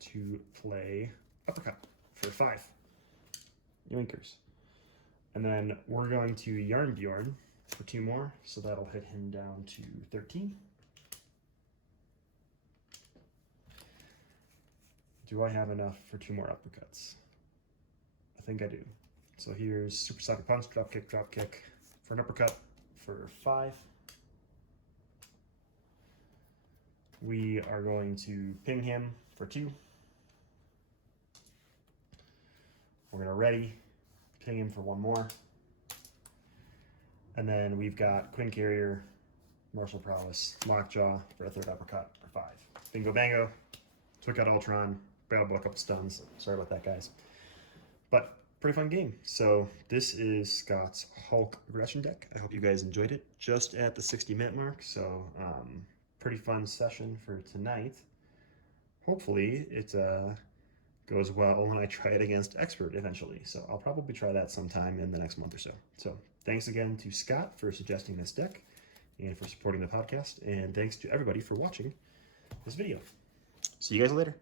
to play Uppercut for 5. Yoinkers. And then we're going to Yarnbjorn for 2 more, so that'll hit him down to 13. Do I have enough for 2 more uppercuts? I think I do. So here's Supersonic Punch, drop kick for an uppercut for 5. We are going to ping him for 2. We're going to ready, ping him for 1 more. And then we've got Quinn Carrier, Martial Prowess, Lockjaw for a 3rd uppercut for 5. Bingo bango. Took out Ultron, battled a couple stuns. Sorry about that, guys. But pretty fun game. So this is Scott's Hulk aggression deck. I hope you guys enjoyed it. Just at the 60-minute mark, so pretty fun session for tonight. Hopefully it goes well when I try it against Expert eventually. So I'll probably try that sometime in the next month or so. So thanks again to Scott for suggesting this deck and for supporting the podcast. And thanks to everybody for watching this video. See you guys later.